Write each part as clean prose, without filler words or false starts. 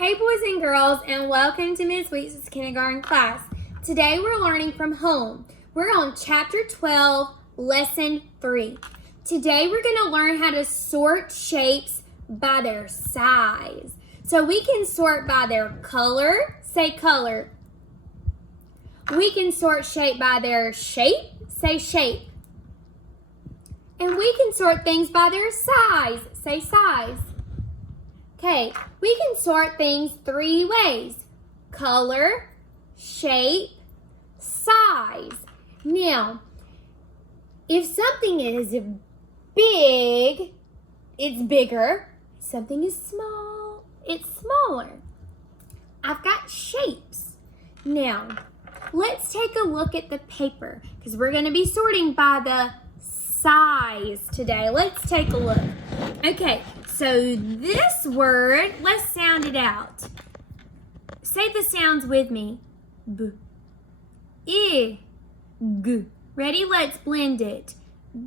Hey boys and girls, and welcome to Ms. Weeks' kindergarten class. Today we're learning from home. We're on chapter 12, lesson 3. Today we're going to learn how to sort shapes by their size. So we can sort by their color, say color. We can sort shape by their shape, say shape. And we can sort things by their size, say size. Okay, we can sort things 3 ways: color, shape, size. Now, if something is big, it's bigger. If something is small, it's smaller. I've got shapes. Now, let's take a look at the paper because we're going to be sorting by the size today. Let's take a look. Okay, so this word, let's sound it out. Say the sounds with me. B, I, G. Ready? Let's blend it.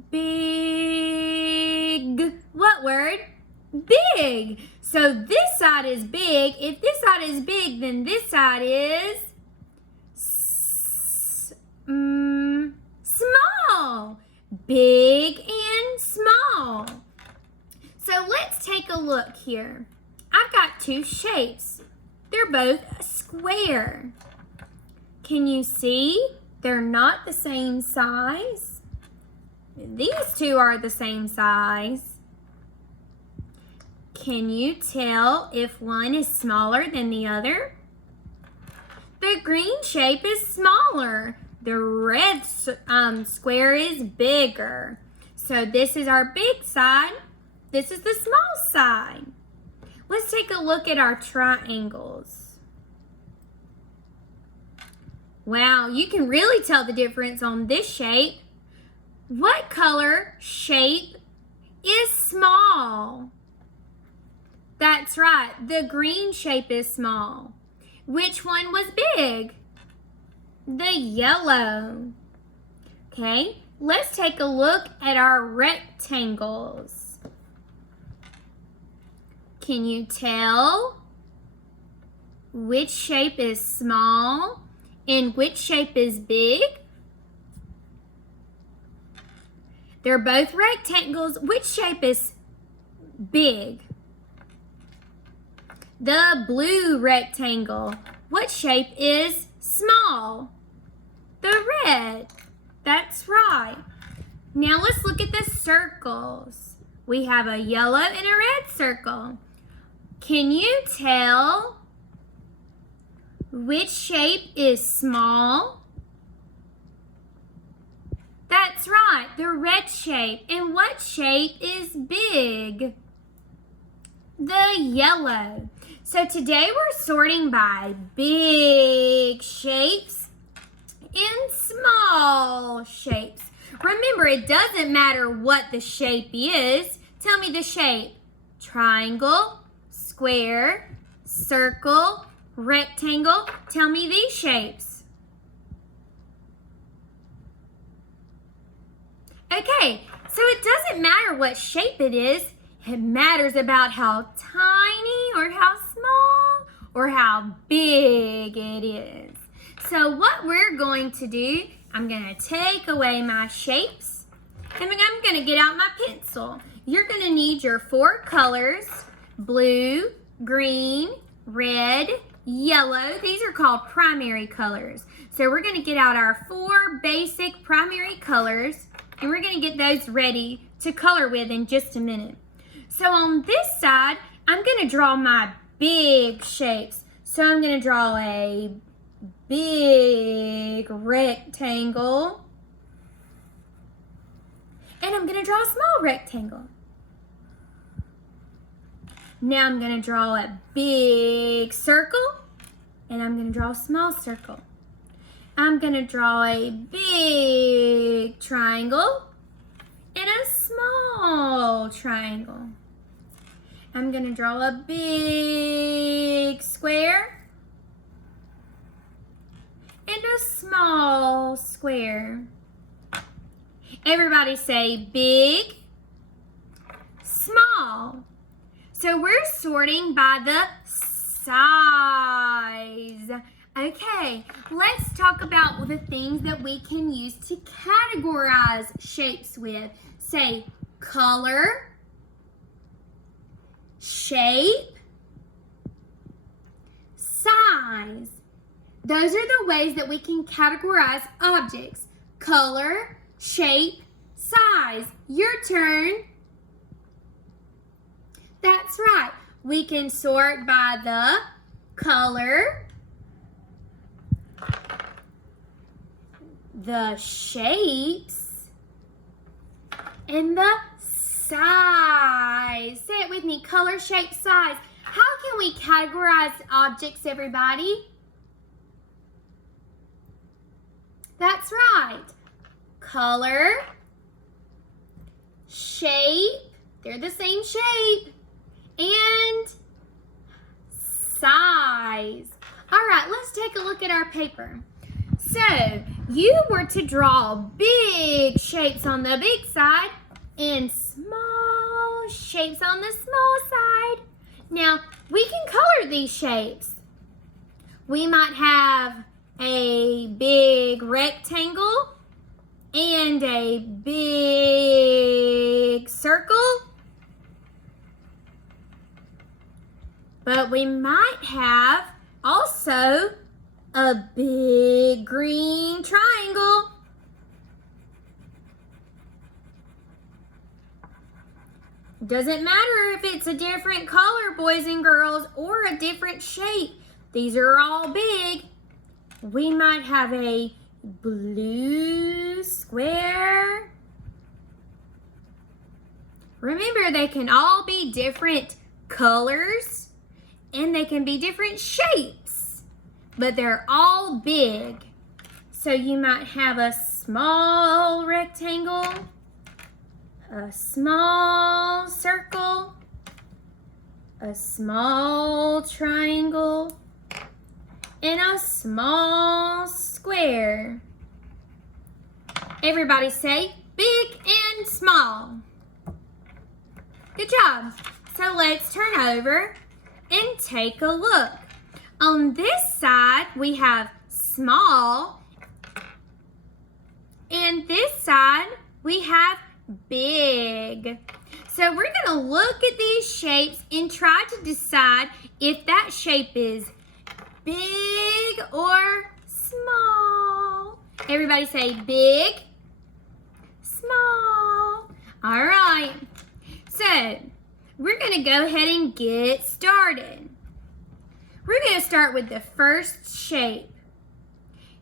Big. What word? Big. So this side is big. If this side is big, then this side is small. Big and small. So let's take a look here. I've got 2 shapes. They're both square. Can you see? They're not the same size. These 2 are the same size. Can you tell if one is smaller than the other? The green shape is smaller. The red square is bigger. So this is our big side. This is the small side. Let's take a look at our triangles. Wow, you can really tell the difference on this shape. What color shape is small? That's right, the green shape is small. Which one was big? The yellow. Okay, let's take a look at our rectangles. Can you tell which shape is small and which shape is big? They're both rectangles. Which shape is big? The blue rectangle. What shape is small? The red. That's right. Now let's look at the circles. We have a yellow and a red circle. Can you tell which shape is small? That's right, the red shape. And what shape is big? The yellow. So today we're sorting by big shapes and small shapes. Remember, it doesn't matter what the shape is. Tell me the shape. Triangle, square, circle, rectangle. Tell me these shapes. Okay, so it doesn't matter what shape it is. It matters about how tiny or how small or how big it is. So what we're going to do, I'm going to take away my shapes and I'm going to get out my pencil. You're going to need your 4 colors: blue, green, red, yellow. These are called primary colors. So we're going to get out our 4 basic primary colors and we're going to get those ready to color with in just a minute. So on this side, I'm going to draw my big shapes. So I'm going to draw a big rectangle. And I'm going to draw a small rectangle. Now I'm going to draw a big circle. And I'm going to draw a small circle. I'm going to draw a big triangle and a small triangle. I'm going to draw a big square and a small square. Everybody say big, small. So we're sorting by the size. Okay, let's talk about the things that we can use to categorize shapes with. Say color, shape, size. Those are the ways that we can categorize objects. Color, shape, size. Your turn. That's right. We can sort by the color, the shapes, and the size. Say it with me. Color, shape, size. How can we categorize objects, everybody? That's right. Color, shape, they're the same shape, and size. All right, let's take a look at our paper. So, you were to draw big shapes on the big side and small shapes on the small side. Now, we can color these shapes. We might have a big rectangle and a big circle. But we might have also a big green triangle. Doesn't matter if it's a different color, boys and girls, or a different shape. These are all big. We might have a blue square. Remember, they can all be different colors and they can be different shapes, but they're all big. So you might have a small rectangle, a small circle, a small triangle, and a small square. Everybody say big and small. Good job. So let's turn over and take a look. On this side, we have small, and this side, we have big. So we're gonna look at these shapes and try to decide if that shape is big or small. Everybody say big, small. All right. So we're going to go ahead and get started. We're going to start with the first shape.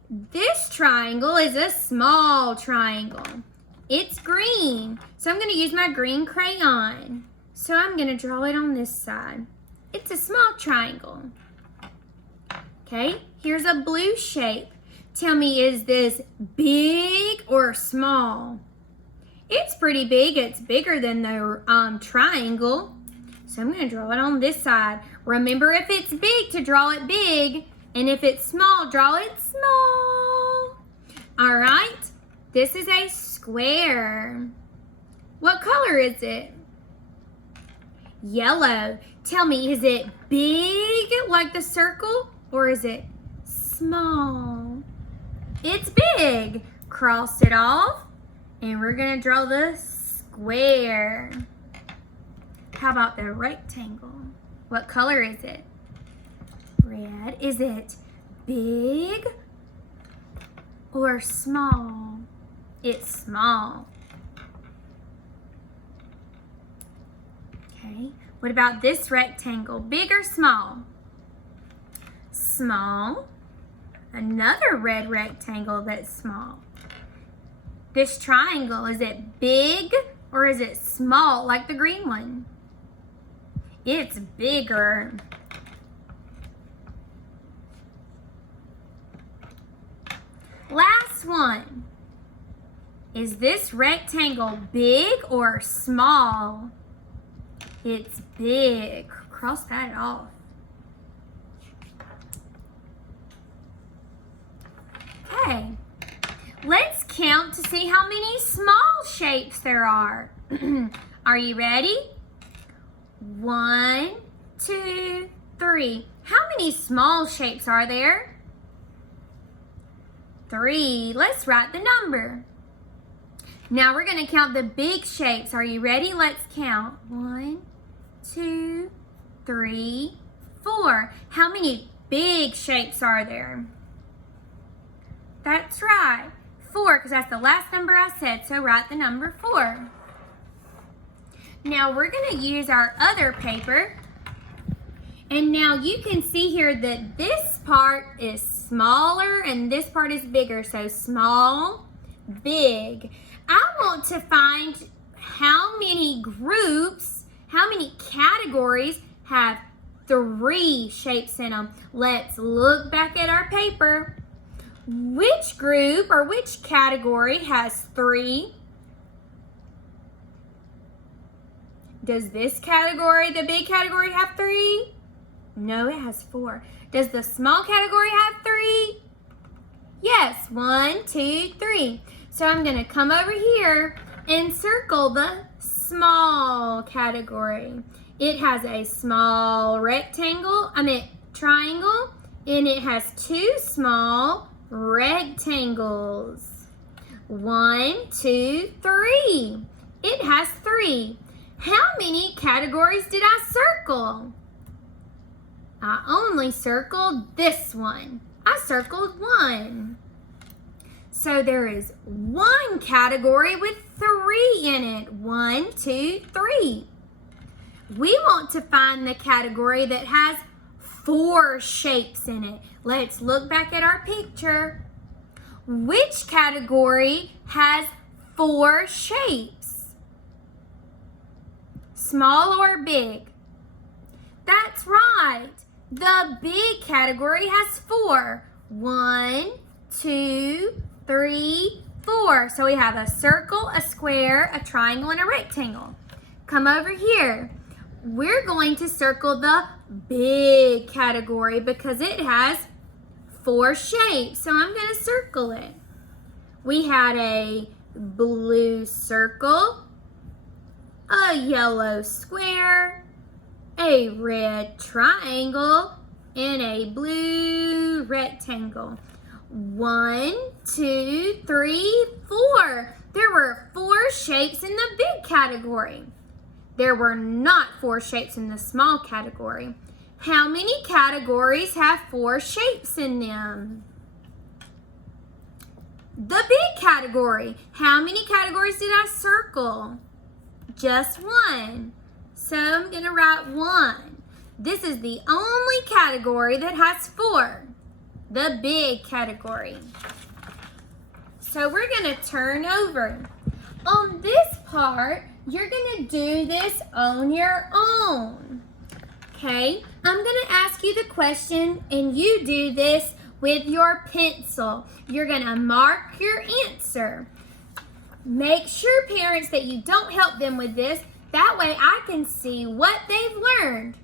This triangle is a small triangle. It's green. So I'm going to use my green crayon. So I'm going to draw it on this side. It's a small triangle. Okay, here's a blue shape. Tell me, is this big or small? It's pretty big. It's bigger than the triangle. So I'm going to draw it on this side. Remember, if it's big, to draw it big. And if it's small, draw it small. All right, this is a square. What color is it? Yellow. Tell me, is it big like the circle? Or is it small? It's big. Cross it off. And we're going to draw the square. How about the rectangle? What color is it? Red. Is it big or small? It's small. Okay. What about this rectangle? Big or small? Small. Another red rectangle that's small. This triangle, is it big or is it small like the green one? It's bigger. Last one. Is this rectangle big or small? It's big. Cross that off. Okay, let's count to see how many small shapes there are. Are you ready? 1, 2, 3. How many small shapes are there? 3. Let's write the number. Now we're going to count the big shapes. Are you ready? Let's count. 1, 2, 3, 4. How many big shapes are there? That's right. 4, because that's the last number I said, so write the number 4. Now we're going to use our other paper. And now you can see here that this part is smaller and this part is bigger. So small, big. I want to find how many groups, how many categories have 3 shapes in them. Let's look back at our paper. Which group or which category has 3? Does this category, the big category, have 3? No, it has 4. Does the small category have 3? Yes, 1, 2, 3. So I'm going to come over here and circle the small category. It has a small triangle, and it has 2 small rectangles. 1, 2, 3. It has 3. How many categories did I circle? I only circled this one. I circled 1. So there is 1 category with 3 in it. 1, 2, 3. We want to find the category that has 4 shapes in it. Let's look back at our picture. Which category has 4 shapes? Small or big? That's right. The big category has 4. 1, 2, 3, 4. So we have a circle, a square, a triangle, and a rectangle. Come over here. We're going to circle the big category because it has 4 shapes. So I'm going to circle it. We had a blue circle, a yellow square, a red triangle, and a blue rectangle. 1, 2, 3, 4. There were 4 shapes in the big category. There were not 4 shapes in the small category. How many categories have 4 shapes in them? The big category. How many categories did I circle? Just 1. So I'm going to write 1. This is the only category that has 4. The big category. So we're going to turn over. On this part, you're going to do this on your own. Okay? I'm going to ask you the question and you do this with your pencil. You're going to mark your answer. Make sure, parents, that you don't help them with this. That way I can see what they've learned.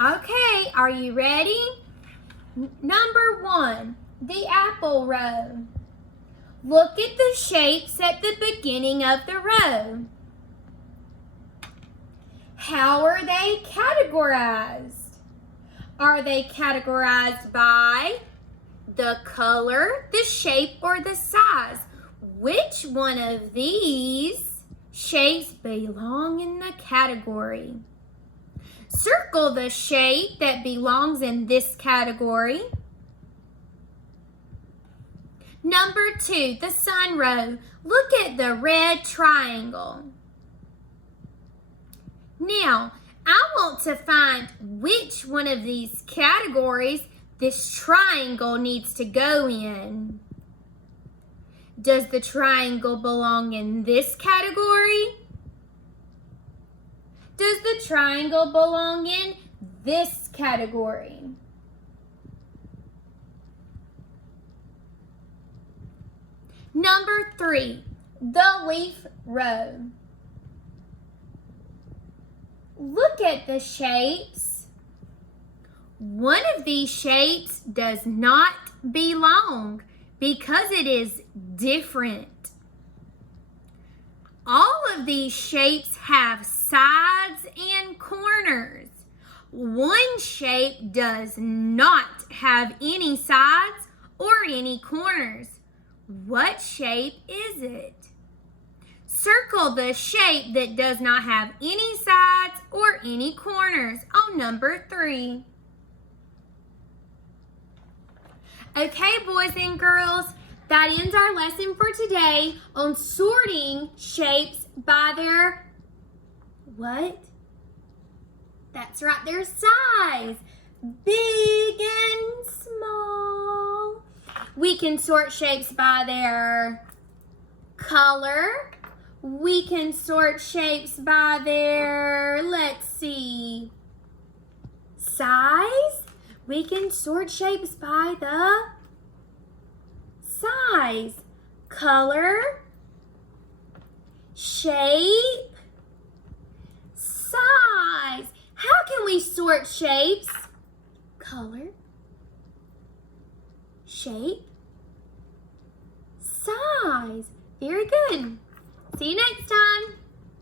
Okay, are you ready? Number 1, the apple row. Look at the shapes at the beginning of the row. How are they categorized? Are they categorized by the color, the shape, or the size? Which one of these shapes belong in the category? Circle the shape that belongs in this category. Number 2, the sun row. Look at the red triangle. Now, I want to find which one of these categories this triangle needs to go in. Does the triangle belong in this category? Does the triangle belong in this category? Number 3, the leaf row. Look at the shapes. One of these shapes does not belong because it is different. All of these shapes have sides and corners. One shape does not have any sides or any corners. What shape is it? Circle the shape that does not have any sides or any corners on number 3. Okay, boys and girls, that ends our lesson for today on sorting shapes by their what? That's right, their size. Big and small. We can sort shapes by their color. We can sort shapes by their, let's see, size. We can sort shapes by the size, color, shape, size. How can we sort shapes? Color, shape, size. Very good. See you next time.